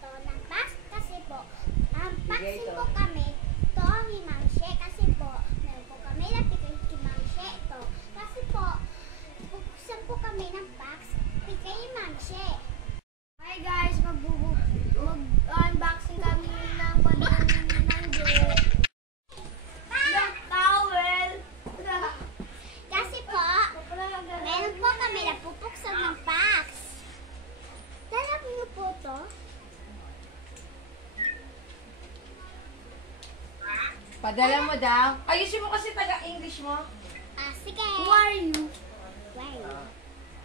to ng box kasi po, unboxing po kami to ni Mamshe kasi po, meron po kami napigay kay Mamshe ito. Kasi po, buksan po kami ng box, bigay ni Mamshe. Hi guys, mag-unboxing kami ng badang ng Joe. Towel! Kasi po, meron po kami napupuksan ng box. Alam niyo po to? Padala mo daw. Ayusin mo kasi taga-English mo. Sige. Who are you?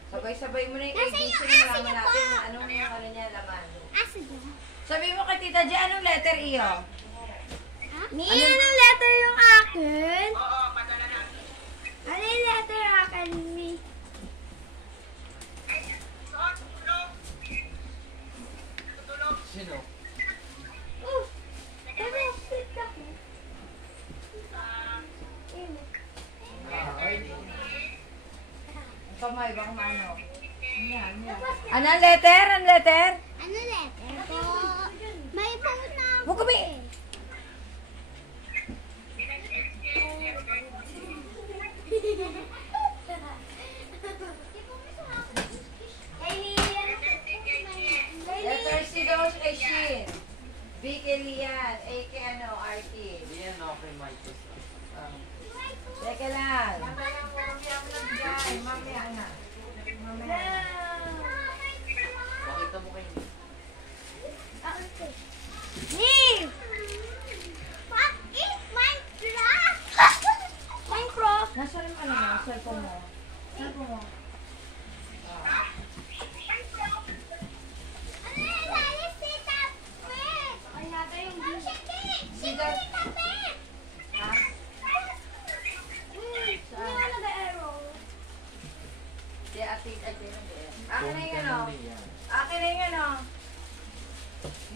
Sabay-sabay mo na yung Nasaan ABC yung na aso malaman niyo natin po? kung anong ano niya laman. Sige. Sabi mo kay Tita J, anong letter iyo? Anong letter yung akin? Oo, padala na. Ano yung letter yung akin, Mi? Sino? Kamay, baka maano. Anong letter? Anong letter? Ano letter po? May phone na ako. Huwag kami. Letter C daw kay Shin. B kay Lian. A kay ano, RT. Lian, okay, Mike. Teka lang. Mamaya na. Pakita mo kayo. Hey! What is Minecraft? Minecraft? Nasa rin ano mo? Cellphone mo? Cellphone mo? Ano yung lalis si Tapet? Ay, nata yung si Tapet! Ha? Hindi ka nag-arrow. Di atin. Akin na yung ano? Akin na yung ano?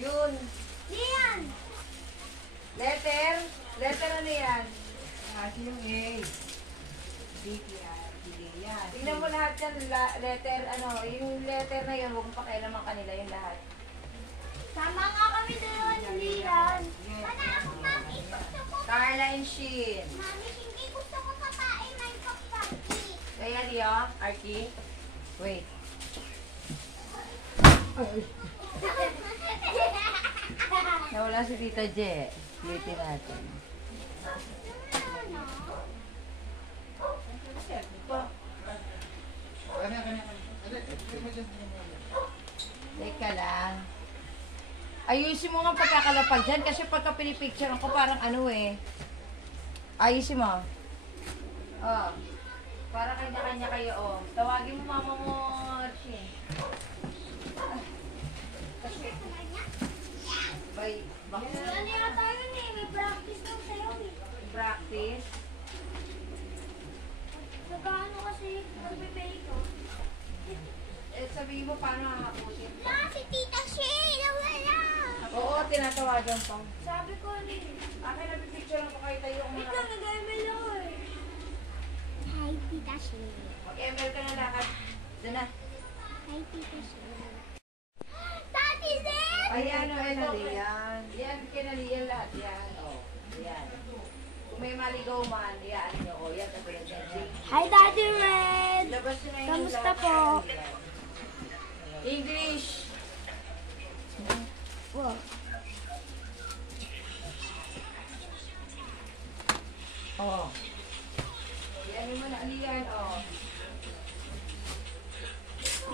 Yun. Lian! Letter? Letter ano yan? Kasi yung A. B yan. Yan. Tingnan mo lahat yan. Letter, ano, yung letter na yun, huwag mo pakialaman kanila yung lahat. Sama nga kami dalawa ni Lian. Wala ako, Mami. Gusto ko. Carla and Shin. Mami, hindi gusto ko kakain Minecraft party. Kaya Leo, Arky. Wait. Nawala si Tita J. Ulitin natin. Teka lang. Ayusin mo nga pagkakalapag dyan kasi pagka pinipicture ko parang ano eh. Ayusin mo. Oh. Para kanya-kanya kayo oh. Tawagin mo mama mo, Archie. Kasi, bakit? Wala na yata yun eh. May practice lang sa'yo eh. Practice. Nagano kasi nagbe-bake ko. Eh, sabihin mo paano hahapusin. Wala si Tita Shay. Wala. Oo, tinatawagan pa. Sabi ko rin. Akin na pipicture lang ko kayo tayo kung Ikaw, nag-ML ako eh. Hi, Tita Shay. Mag-ML ka na lakad. Doon na. Hi, Tita Shay. Tati Zen! Ay, ano, Lian. Yan, kinalian lahat yan. Oh, yan. Kung may maligaw man, yan nyo. Oh, yan, katulad yan. Hi, Daddy Red! Labas nyo na yung Kamusta lahat po? ng Lian. English. Wow. Oh. Yan mo na, Lian. Oh.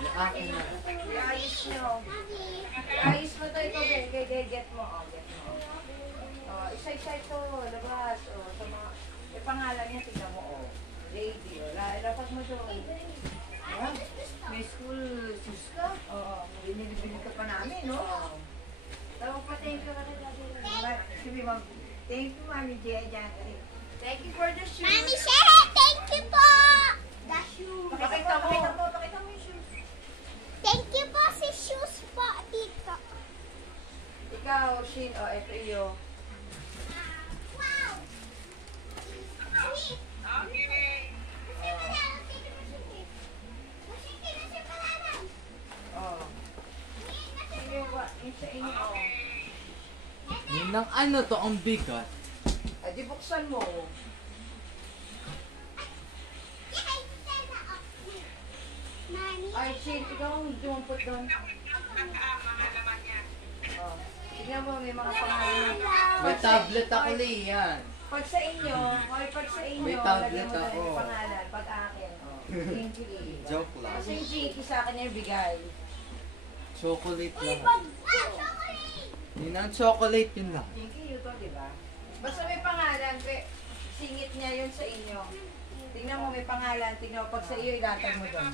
Akin na. Iayos nyo. Iayos mo to ito, get mo. Oh, get mo. Oh, isa-isa ito, labas. Oh, sa mga, yung pangalan niya, tignan mo. Oh. Lady. Oh. Lapas mo doon. Ah, may school shoes ka? Oo. Binili ka pa namin, no? Oo. Tawag pa, thank you ka na natin. Sabi mo, thank you, Mami Jia. Thank you for the shoes. Mami Shay, thank you po! The shoes. Pakita mo yung shoes. Thank you po si shoes po, Tito. Ikaw, Shin, oh, ito iyo. Wow! Sweet! Oh. Sige, yung sa inyo. Oh. Yun ang ano to, ang bigat. Ay, di buksan mo. Mami. Ay, shit, ikaw ang dumampot doon. Oh. Tignan mo, may mga pangalan. May tablet ako, Lian. Pag sa inyo, pag sa inyo, May tablet lagyan mo na ako. yung pangalan. Pag akin, oh. Thank you, Lily. Joke lang. Kasi yung Jinky sa akin yung bigay. Chocolate lang. Chocolate! Yun ang chocolate, yun lang. Jinky, yun to, di ba? Basta may pangalan, singit niya yun sa inyo. Tingnan mo, may pangalan. Tingnan mo, pag sa iyo, ilatag mo doon.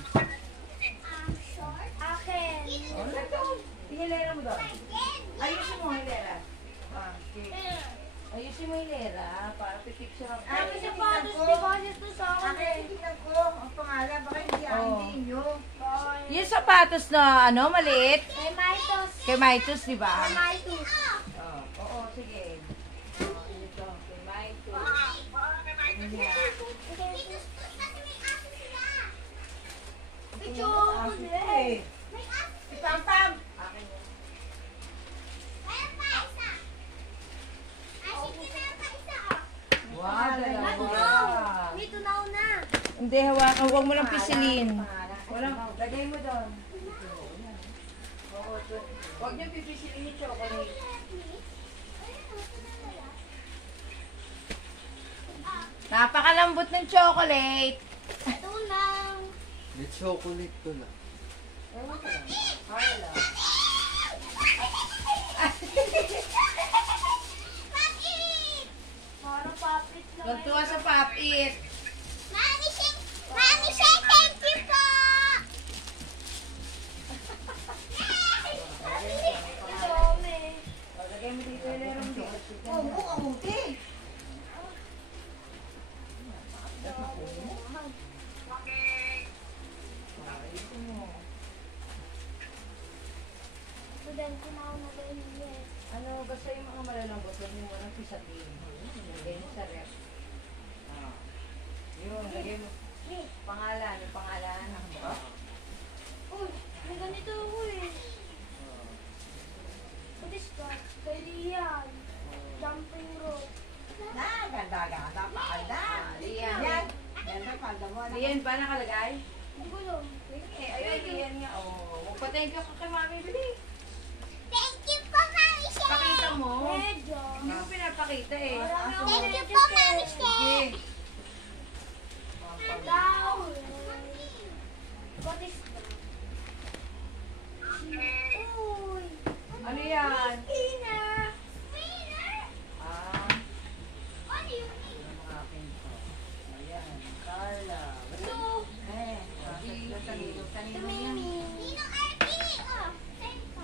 Short? Akin. Oh, ito. Hinilera mo doon. Ayusin mo, hilera. Ah, okay. Ayusin mo hilera para pipicture ang... Ay, may sapatos, di ba? Ito sa akin. tingnan ko ang pangalan. Baka hindi inyo. Yung sapatos na, ano, maliit. May Mitos. Kay Maitos, di ba? May Mitos. Oo, sige. Ito, kay Maitos. May chocolate. May aso. Si Pam! Akin yun. Meron pa isa. Ay, sige, meron pa isa. Wow, Natunaw. dalawa. May tunaw na. Hindi, hawakan. Huwag mo lang pisilin. Walang, lagay mo doon. Oo, huwag niyo pipisilin yung chocolate. Napakalambot ng chocolate. Tunaw. May chocolate ko lang. Ewan ko lang. Carla. Papit! Parang papit lang. Nagtuwa sa pop-it. Mami Sheng! Mami Sheng, thank you po! Dami. Lagay mo dito yung lerong dito. Sudan, tunaw na ba yun? Ano, basta yung mga malalambot, huwag niyo muna pisatin. Lagay mo sa ref. Yun, lagay mo. Pangalan, yung pangalan. Uy, may ganito ako eh. What is that? Kay Lian. Jumping rope. Ganda-ganda, pakanda. Lian. Lian ba nakalagay? Hindi ko alam. Ayun, Lian nga. Oh, magpa-thank you ka kay Mami Bili. Thank you po, Mami Sheng! Pakita mo. Medyo. Hindi mo pinapakita eh. Thank you po, Mami Sheng! Sige. Daw. What is that? Uy. Ano yan? Winner. Winner. Ah, Ano yun? ang akin to. Ayan, Carla. Ito. Eh, kanino Ito, yan? Mimi. Ninong Arky. Oh, send ko.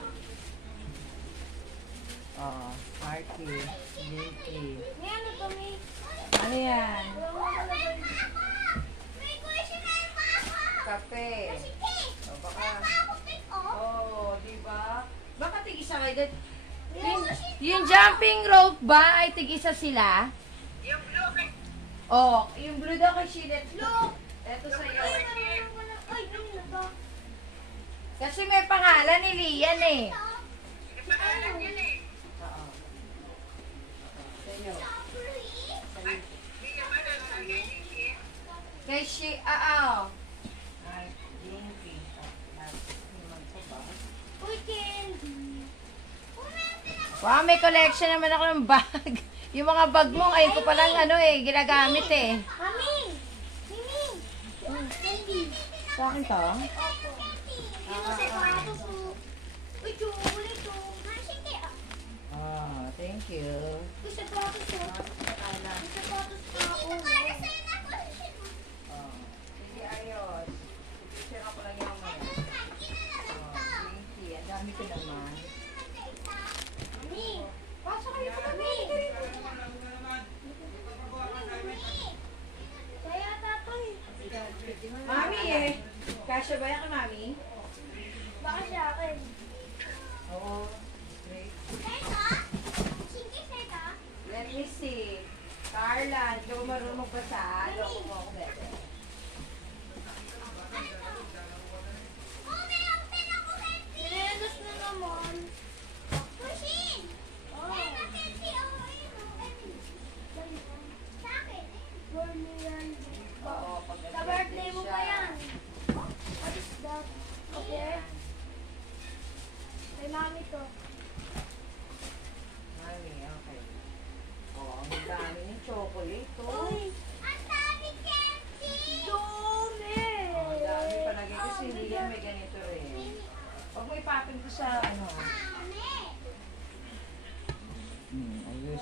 Oo, Marky. Jinky. May ano to, May? Ano yan? Wala mo nakalagay. May question na pa ako. Kape. Sige. O baka, Pa ako pick up. oh, di ba? Baka tig-isa kayo doon. Yung Yung jumping rope ba ay tig-isa sila? Yung blue kay... Oh, yung blue daw kay Shilet. Look! Eto sa'yo. Ay, ano na to? Kasi may pangalan ni Lian eh. Oo. Sa'yo. Kay Ay, Jinky. Uy, candy. Wow, may collection naman ako ng bag. Yung mga bag mo, ayun ko palang ano eh, ginagamit eh. Mami! Mimi! Candy. Sa akin to? Opo. Yung sapatos ko. Uy, chocolate to. Sige. Oh, thank you. Uy, sapatos ko. Uy, sapatos ko. Ito para sa'yo na position mo. Oh, sige, ayos. Picture ako lang yung mga. Oh, thank you. Ang dami ko naman. Mami! Pasok kayo pa Mami! Kaya tatoy. Mami eh. Kasya ba yan ka, Mami? Baka siya akin. Oo. Great. Seta? Sige, Seta. Let me see. Carla, hindi ka ba marunong magbasa? Loko mo ako, bebe. Oh, meron pen ako, Henry. Sinelos na naman.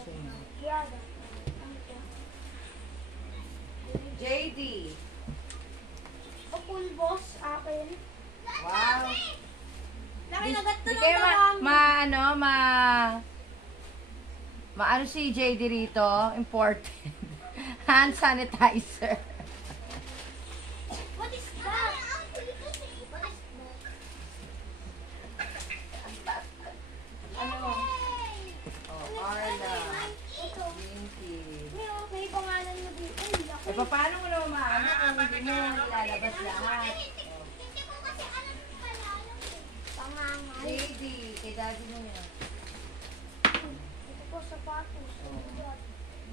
sa'yo? Yada. JD. O pulbos, akin. Wow. Nakinagat to Di ng kayo damang. ano si JD rito? Important. Hand sanitizer. What is that? What is that? Ano? Oh, Carla. Ito. Pinky. May pangalan na dito. Ay, laki. Eh, paano mo naman maano kung hindi mo nilalabas lahat? Hindi ko kasi alam yung pangalan eh. Pangangal. JD, kay daddy mo yan. Ito po, sapatos.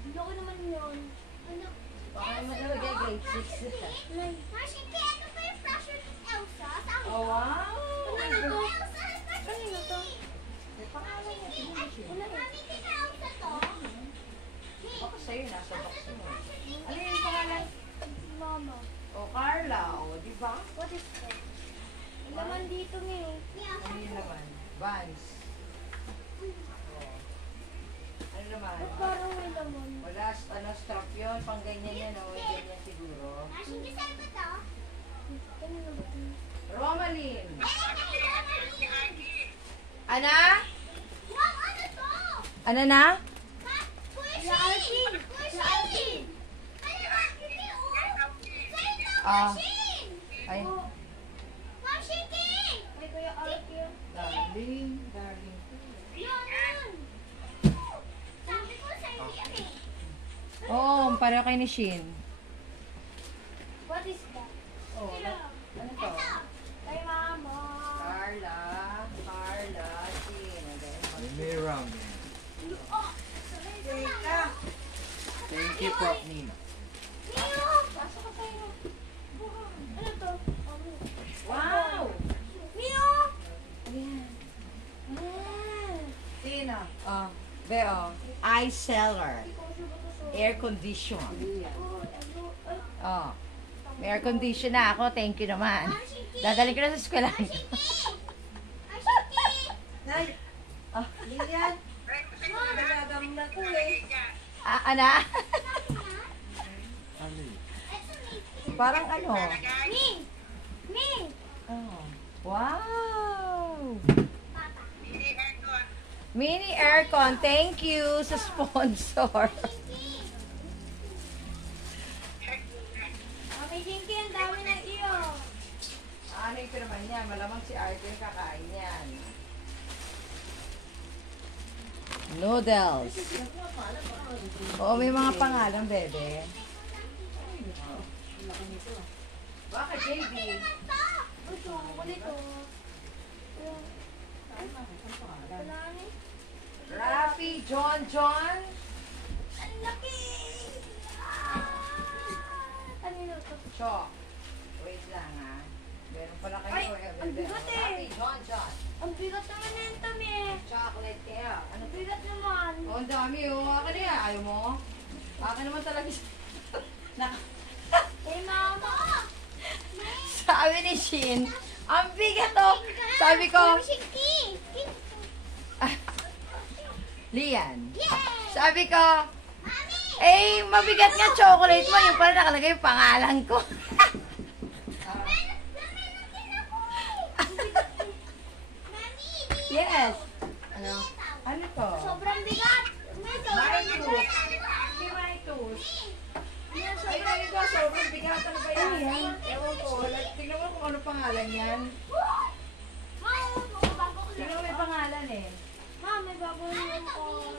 Loko naman yun. Ano? Baka naman nalagay grade 6. Marcy, kaya ano ba yung pressure ni Elsa? Saan Oh, wow! Ano to? Elsa has pressure Kanino to? ni- May pangalan niya. Tingnan mo siya. Mami, kina Elsa to? Baka sa'yo, nasa box mo. Ano yung pangalan? Mama. Oh, Carla. Oh, di ba? What is that? Ang laman dito ni. Ano yun naman? Vans. Oh. Ano naman? Ba't parang may laman? Wala, strap yun. Pang ganyan yan, oh. Ganyan siguro. Marcy, saan ba to? Kanino ba ito? Romaline. Wow, Ana? ano to? Ano na? Kuya Alvin! Kuya Alvin! Ano ba? Hindi, oh! Sa'yo to, Ah. Marcin! Ay, Marcin, King! May Kuya Alvin. darling. Darling. Yun! Sabi ko sa'yo yan eh. Oo, pareho kayo ni Shin. What is that? Oh, ano to? Kay Mama. Carla. Shin. May ramen. Oh! Sabay ko lang. Thank you po, Nina. Mio! Pasok ka tayo. Ano to? Wow! Mio! Tina. Oh, Beo. Eye seller. Air condition. Oh. May air condition na ako. Thank you naman. Dadaling ko na sa eskwela. Nay. Oh. Lilian. Nagagam na ko eh. Ana? Ano yun? Parang ano? Me! Me! Oh. Wow! Mini aircon. Thank you sa sponsor. Mami Jinky, ang dami na iyo. Ano ko naman yan? Malamang si Arthur kakain yan. Noodles. Oo, may mga pangalan, bebe. Bakit, JB? Ito, ulit to. Wala ni. Rafi, John. Ang laki! Kanino to? Chok. Wait lang, ha. Meron pala kayo. Ay, ang bigat eh. Rafi, John. Ang bigat naman nito, me. Chocolate kaya. Ano Ang bigat naman. Oh, ang dami, oh. Akin na yan. Ayaw mo? Akin naman talaga siya. Kay Mama! Sabi ni Shin, ang bigat, oh. Sabi ko, Jinky! Lian. Yay! Sabi ko, Mami! eh, mabigat nga chocolate mo. Yung pala nakalagay yung pangalan ko. Yes. Ano? Ano to? Sobrang bigat! May sobrang Maritus. bigat! Si Maritus. Yan, Ay, sobrang ito, sobrang bigat. Ano ba yan? Ewan ko. Tingnan mo kung ano pangalan yan. Tingnan mo may pangalan eh. Ma, may bagong unicorn.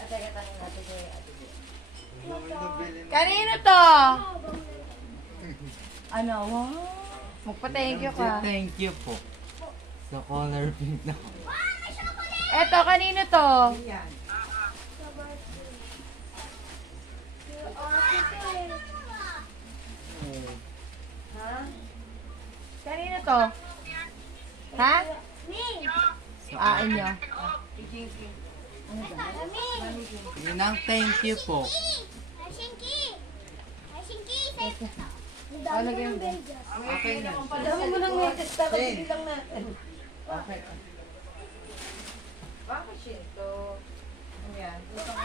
Teka, tanong natin kay Ate Jo. Nabili na. Kanino to? Ano? Wow. Magpa-thank you ka. Thank you po. Sa color pink na. Eto, kanino to? Yan. Sa birthday. Ate ko eh. Ha? Kanino to? Ha? Mi! Ah, inyo. Mami! Ninang thank you po. Ashinki! Ashinki! Sa'yo ko to. Ang Ah, dami ko lagyan ng mo. Belgian. Okay na. Dami mo ng meses, tapos Ten. bilang natin. Okay. Bakit shit to? Ano yan? Ito nga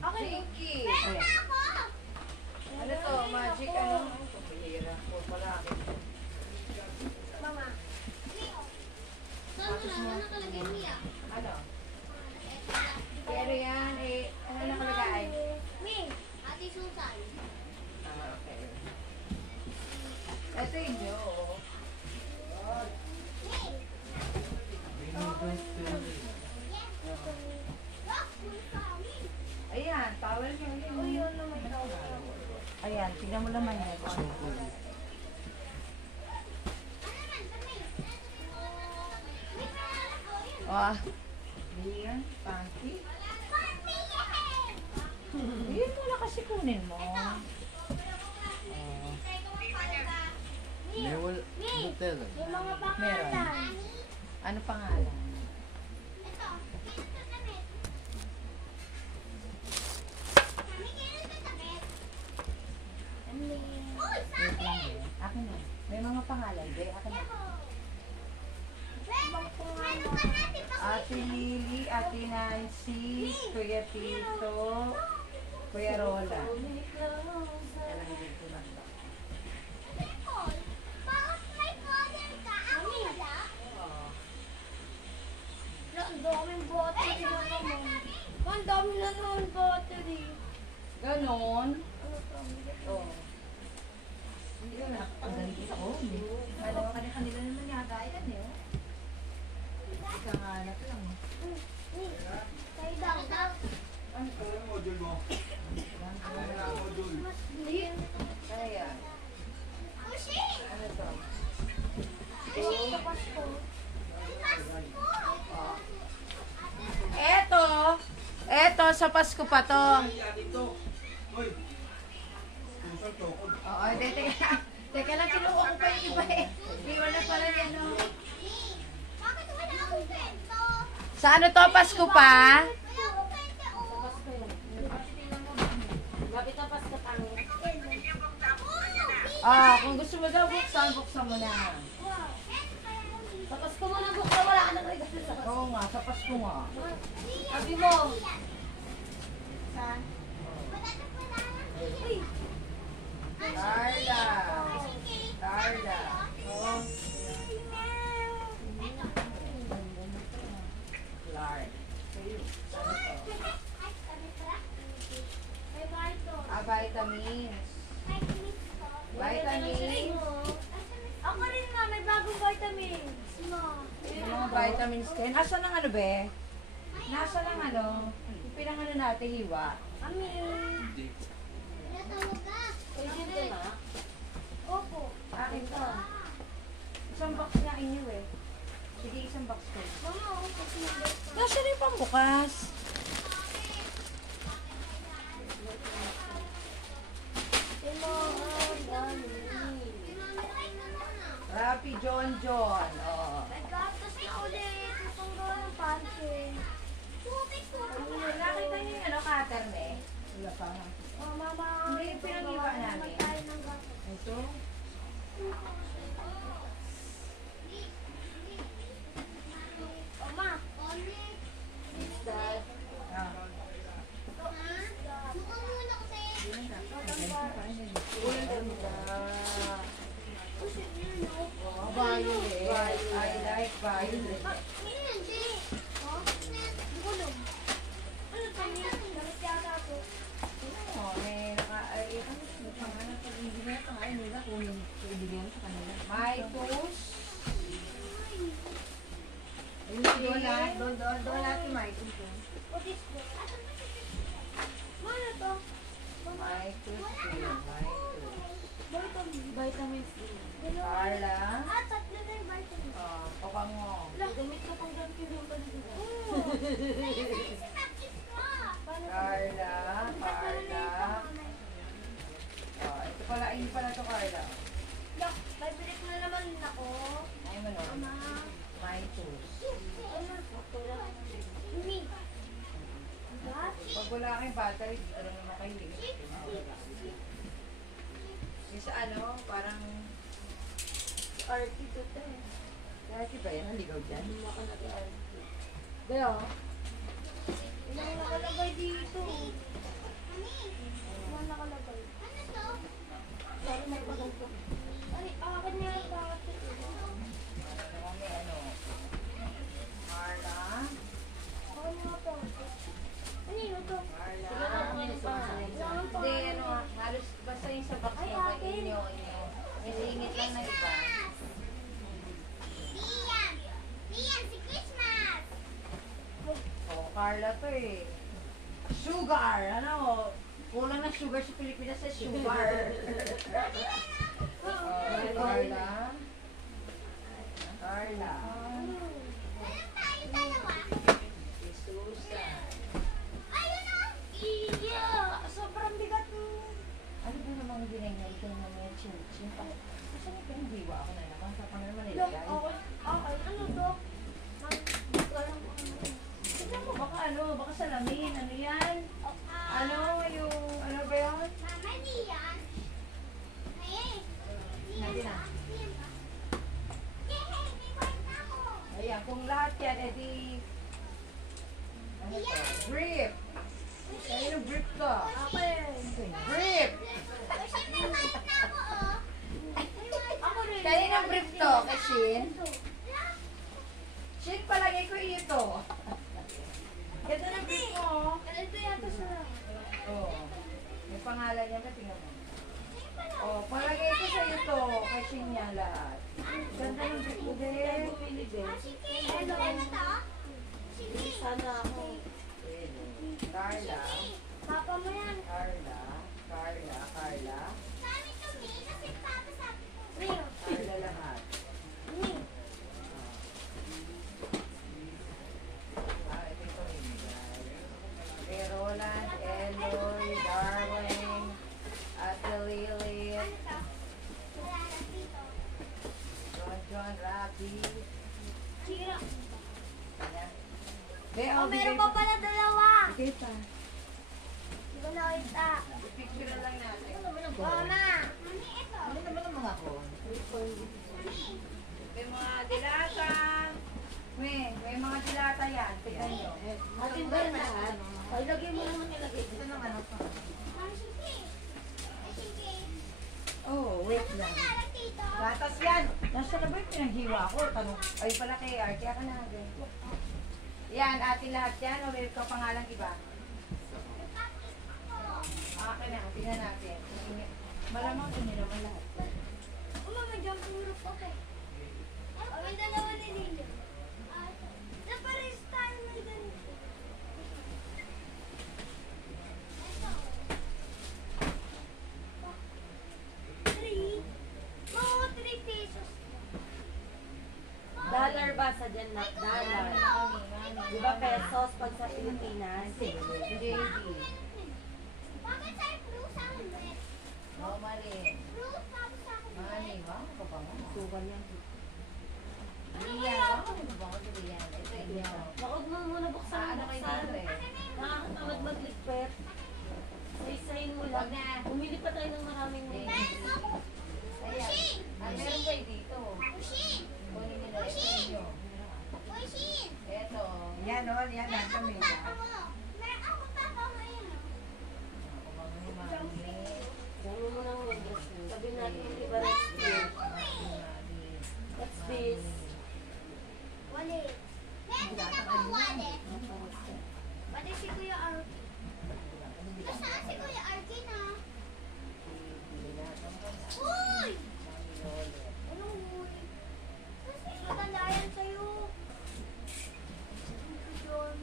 Okay. Jinky. Meron na ako! Ano to? Magic ano? Pambihira. O pala akin. Mama. Saan mo na? Ano nakalagay niya? Ano? Pero yan, ano nakalagay? Mi. Ate Susan. Ah, okay. Ito inyo, oh. Mi. Ayan, towel nyo yun. Ayan, tignan mo naman yan. Ano naman? Kami. May pangalan ko yun. Ah, yan, panty. Party yan! Yun muna kasi kunin mo. May hotel. Yung mga Meron. pangalan. Ano pangalan? Ito. Kailan tatamit? Kami kailan tatamit? Uy, sa akin! Akin na. May mga pangalan, Jay. Akin na. Meron ka natin pa. Ate Lily, Ate Nancy, Kuya Tito, Kuya Rola. Alam mo dito na ito. Nicole, bakit may father ka? Ako wala. Ang daming battery na naman. Ang dami na naman battery. Ganon. Ano to? Oh. Hindi ko na. Ang galing ako. Alam mo kanila naman yata yan eh. Ikanganap lang. Tayo daw. Ano to? Module mo. Module. Kaya. Kushi! Ano to? Kushi! Pasko. Eto, sa Pasko pa to. Yan ito. Hoy. Pusal to. Oo, teka lang, kinuha ko pa yung iba eh. Iwan na pala yan, no? Bakit wala akong kwento? Sa ano to, Pasko pa? Wala akong kwento, oh. Ah, kung gusto mo daw buksan mo na. Sa Pasko mo nang bukla, wala ka nang regalo sa Oo nga, sa Pasko nga. Sabi mo. Saan? Uy. Carla. Carla. Oh, Clark. Ah, vitamins. Vitamins. Ako rin ma, may bagong vitamins. Yung mga vitamins kayo. Nasaan ang ano, be? Nasaan ang ano? Yung pinangano natin, hiwa. Kami. Hindi. Natawag ka. Opo. Akin to. Isang box nga inyo eh. Sige, isang box ko. Mama, ako kasi nag-birth ko. Nasaan yung pambukas? Rapi John John. Oh. Naggatas na ulit. Itong gawang pansin. Nakita niyo yung ano, cutter eh? Wala pa. Oh, mama. Hindi, pinag-iba namin. Tayo ng gatas. Ito? Oma. Ah. Mukhang muna ko sa'yo. Violet. I like violet. Hindi. Oh, gulong. Ano to? Dapat yata to. Oh, may pangalan pag hindi na ito ngayon nila kung ibigyan sa kanila. My toes. Doon natin my toes. What is this? Ano to? My toes. My toes. Vitamins D. Carla. Ah, tatlo na yung vitamins. Oh, kapang mo. Gamit ko pang gamit yung vitamins. Oo. Si Tapis ko. Carla. Carla. Oh, ito pala, hindi pala to Carla. Look, bibili ko na naman ako. Ay, ano? Mama. My toes. Mimi. Pag wala kayong battery, dito lang naman kayo ligat. Yung sa ano, parang... RT to eh. Dati ba yan? Naligaw dyan? Kaya? Ilang nakalagay dito. Alis, basta yung sa box nyo, kay inyo. Isingit lang ng iba. Lian! Lian, si Christmas! Oh, Carla to eh. Sugar! Ano? Kulang na sugar sa Pilipinas sa sugar. Carla. Carla. Alam tayo dalawa. Si Susan. Ayun o! Iya! Sobrang bigat mo. Ano ba namang ginagawa ko naman yung chin-chin? Saan yung pinaghiwa ako na naman? Sa pang naman nilagay? Okay. Ano, Dok? Tignan mo, baka ano, baka salamin. Ano yan? Ano yung, ano ba yun? Mama, Lian. Ay, Lian Natin ba? na. Lian ba? Yay! May white na ako. Ayan, kung lahat yan, edi... Ano to? Grip! Kaya yung grip ka. Grip! Kasi may white na ako, oh. May white ako rin. Kanina grip to, kay Shin. Shin, palagay ko ito. Ganda ng grip mo. Ito yata sa... Oo. May pangalan yan na tingnan mo. Oh, palagay ko sa iyo to. Kay Shin yan lahat. Ganda ng grip mo din. Sige, ano to? Sige. Sana ako. Carla. Papa mo yan. Carla. Carla. Carla. Sabi to me, kasi Papa sabi ko. Carla lahat. Ito ito kay Roland, Eloy, Darwin, Ate Lily, Ano to? Wala na dito. John, Rabi. Sira. Be, Meron pa pala dalawa. Bigay pa. Hindi ko nakita. Picture lang natin. Mama. Mami, ito. Ano naman ang mga ko? Mami. May mga dilata. May mga dilata yan. Tignan nyo. Atin ba yan lahat? Ay, lagay mo naman nilagay. Ito naman ano pa. Mami, sige. Ay, sige. Oh, wait lang. Wala dito. Gatas yan. Nasa na ba yung pinaghiwa ko? Tanong. Ay pala kay Arte. Ako na. Yan, atin lahat yan. O meron ka pangalang iba? Akin na. Tingnan natin. Malamang hindi naman lahat. Mama, jump group. Okay. May dalawa ni Lilo. Napares tayo may ganito. Three. Oo, 3 pesos. Dollar ba sa dyan na? Dollar. Di ba pesos pag sa Pilipinas? JD. Bakit sa'yo blue sa akin, red? Oh, mali. Blue, tapos sa akin, Mani, red. wow, kabango. Tukan yan. Lian, wow, kabango si Lian. Ito, ito. Huwag mo muna buksan. Ano kayo dito eh? Nakakatamad magligpit. Say-sayin mo lang. Wag na. Bumili pa tayo ng maraming Meron ako. Ayan. Ah, meron kayo dito. Pushin! Kunin nyo na ito nyo. Pushin! Ito. Yan o, yan. Meron Nasa akong may. papa mo. Meron akong papa mo yun. Kabango ni Mami. Dami mo ng megas mo. Sabi natin, di ba, let's do. What's this? Wallet. Meron din akong wallet. Pati si Kuya Arkin. Nasaan si Kuya Arkin na? Uy! Anong uy? Matanda yan sa'yo. Yun.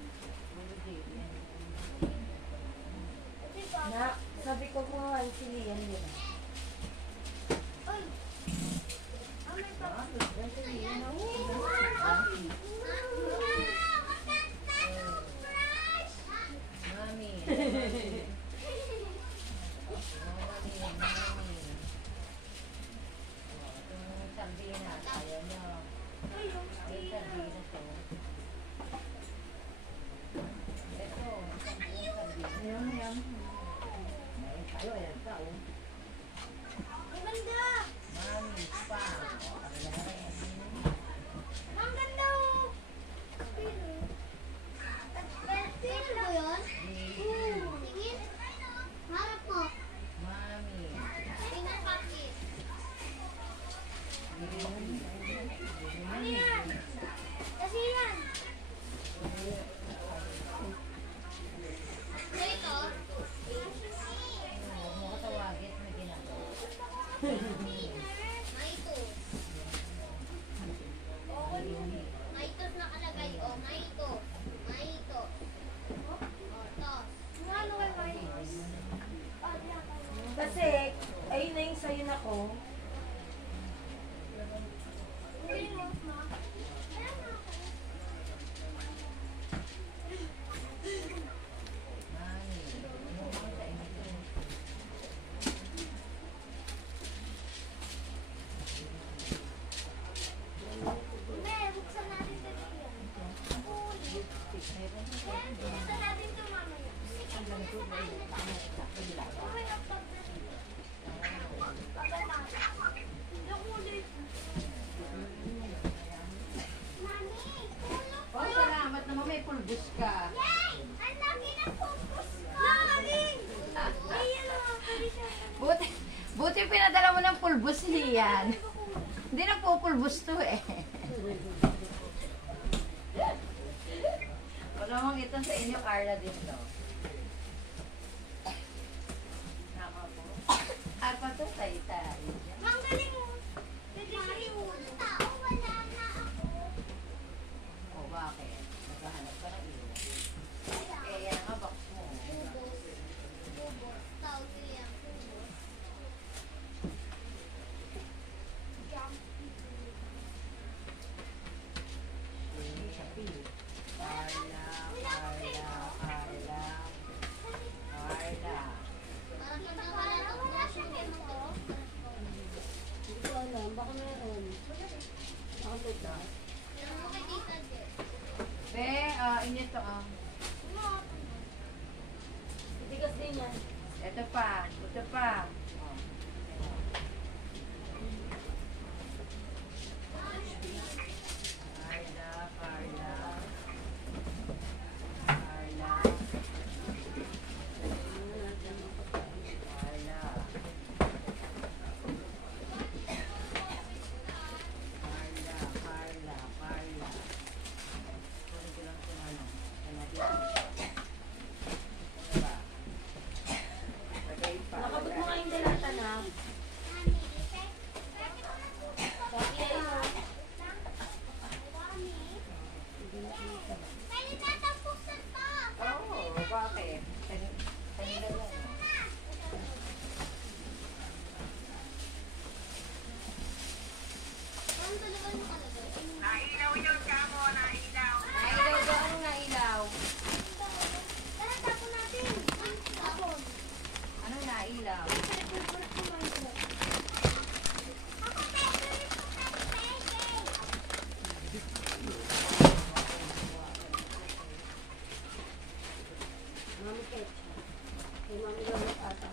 Kasi pa. Na, sabi ko mo, si Lian, di ba? Ay! Ah, may papa. Yan si Lian. Mami. Itong sardinas, ayaw nyo. Yung sardinas to. Ito, sardinas. Yum. Ayaw, ayan ka, oh. Ang ganda! Mami, pa. Ang ganda oh! Pino ba yun? Tingin? Harap mo. Mami. Tingnan bakit. Ano yan? Kasi yan. Ito? Huwag mo katawagin. Maitos nakalagay, oh, maito. Maito. Oh, tos. Ano kay maitos? Kasi, ayun na yung sa'yo na ko. Buksan natin ito yan. Buksan natin ito mamaya. Oh, salamat naman. May pulbus ka. Yay! Ang laki ng pupus ko! Ayan o, pwede siya. Buti pinadala mo ng pulbus, Lian. Hindi na pupulbus to eh. Wala mong ito sa inyo, Carla, din to. Naka po. Ay, pato, tay-tay. Ang galing mo. Pwede siya iulo. Tao, wala na ako. O, bakit? Naghahanap ka ng iyo. Wala. Eh, yan nga, box mo. Bubos. Bubos. Tao siya. Bubos. Jump. Carla, Carla, Carla, Carla. Parang pinawala wala siya ganito. Hindi ko alam, baka meron. Baka ito. Pero mo kay Tita Jess. Be, init to, Tigas din yan. Ito pa, ito pa. Oh. Carla, Carla. Carla. Carla. Carla, Carla. Kunin ko lang itong ano. Ano dito? Ano ba? Lagay pa. Nakabot mo nga yung dalata na. Mami, pwede ko na po. Bakit ayun mo? Mami. Pwede na tapusan to. Oo, bakit? Kanila yan. Ano talaga nakalagay? Nailaw ba? Anong nailaw? Tara, tapon natin. Tapon. Anong nailaw? Ako, pwede po pwede. Mami ketchup. Kay mami gamit ata.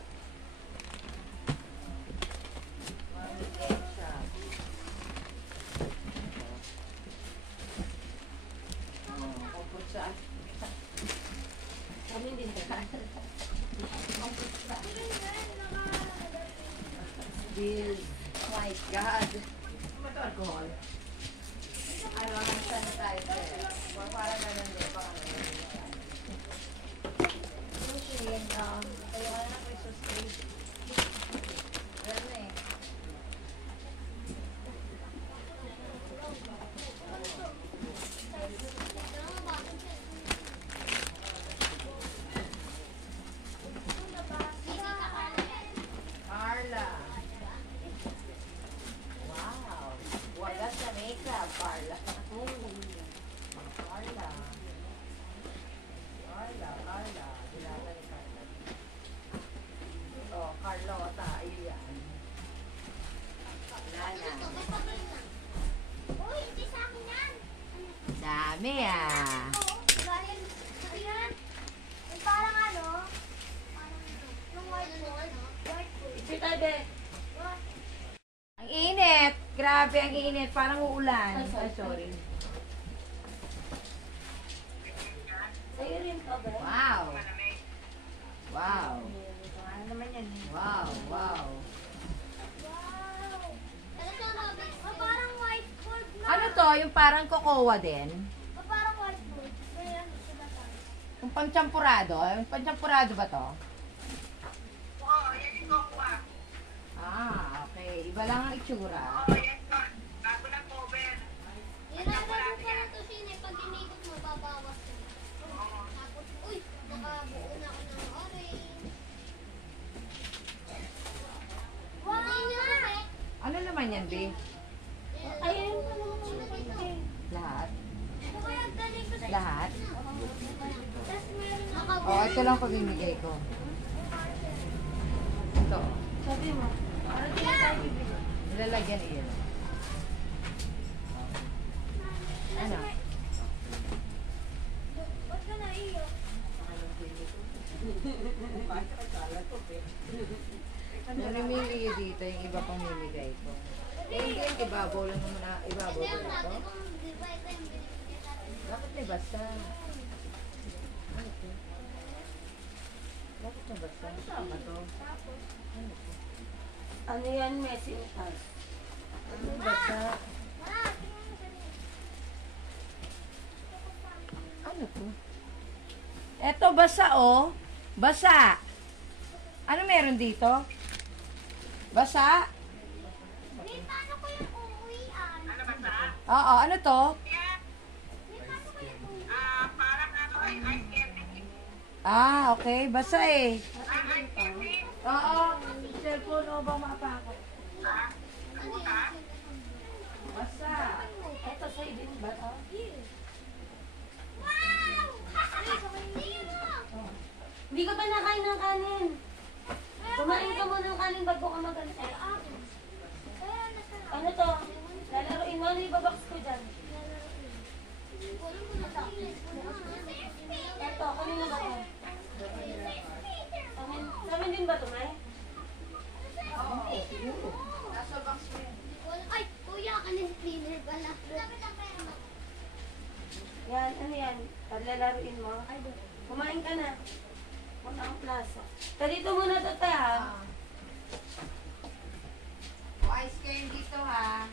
Mami ketchup. Kumpul saan? Kami din ba? Bill. Oh my God. Ano ito, alcohol? Ano, ang sanitizer. Parang ganun din. Parang ganun din. Ayun, kaya wala na Christmas tree. Ganun eh. Carla. Wow. Wala sa makeup, Carla. Carla. Carla, Carla. Dilata ni Carla. Oh, Carlota. Ayun yan. Lana. Uy, hindi sa akin yan. Dami ah. Oo, dahil, ayan. Yung parang ano, parang yung whiteboard. Whiteboard. Sitabe. Ang init. Grabe, ang init. Parang uulan. Ay, sorry. Sa'yo rin pa ba? Wow. Wow. Ano naman yan? Wow, wow. Wow. Talaga, Robin. Parang whiteboard na. Ano to? Yung parang kokowa din? Parang whiteboard. Kaya ano siya ba tayo? Yung pangchampurado? Yung pangchampurado ba to? Oo, yan yung kokuha. Ah, okay. itsura. Ilalaro ko na to sine. Pag inikot mo, babawas ko. Tapos, uy, nakabuo na ako ng orange. Wow! Ano naman yan, Be? Ayun pa naman. Lahat? Lahat? Lahat? Tapos meron ako. Oh, ito lang pamimigay ko. Ito. Sabi mo, parang di na tayo bibili. Nilalagyan iyan. Ano? Ba't ka naiyak? Namimili ko dito yung iba pang mimigay ko. Eh, hindi yung ibabaw lang naman na ibabaw Ito ko yung na sabi ito. ko, di ba ito yung binibigay natin? Bakit may basa? Ano to? Bakit may basa? Ano to? Ano to? Ano yan, messing pass? Ano may basa? Ma, tingnan mo ganito. Ano to? Eto, basa oh. Basa. Ano meron dito? Basa? Wait, paano ko yung uuwian? Ano ba sa? Oo, ano to? Wait, paano ko yung uuwian? Ah, okay. Basa eh. Oo. Cellphone o ba mapa ako? Ano yan? Basa. Eto, sa'yo din ba to? Wow! Tingnan mo! Hindi ka pa nakain ng kanin. Kumain ka muna ng kanin bago ka mag-antay. Ano to? Lalaroin mo, ano ibabox ko dyan? Eto, kanina ba to? Samin din ba to, May? Nasa box mo yan. Ay, kuya, kanin cleaner pala. Yan, ano yan? Lalaroin mo? Kumain ka na. Punta ang plaza. Dito muna to, te, ha? Ice candy dito ha.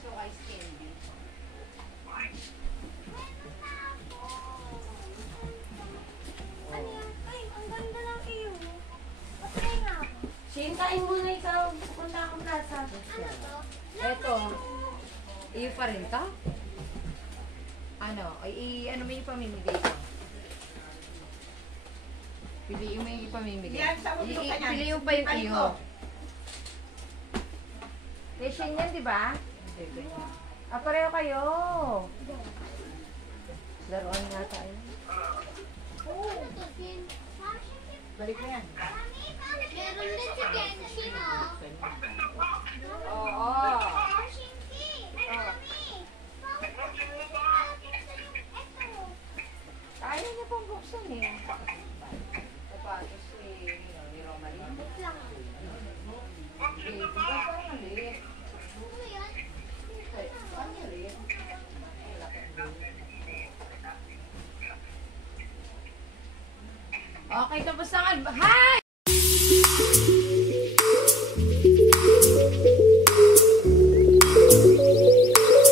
So, ice candy. Ano yan? Ay, ang ganda ng iyo. Patay nga ako. Shane, kain muna ikaw. Pupunta akong plaza. Ano to? Eto. Iyo pa rin ka? Ano? Ano mo yung pamimigay ko? Piliin mo yung ipamimigay. Piliin mo pa yung iyo. Session yan, di ba? Ah, pareho kayo. Laruan nga tayo. Ano to, Jin? Balik mo yan. Meron din si Kenshin, oh. Oo. Shinki! Ay, mami! Bakit ko ito? Kaya niya pang buksan eh. Sapatos ni Romalie. Buk lang. Di ba parang maliit? Ano yan? Ay, parang maliit. Okay, tapos na nga. Ha!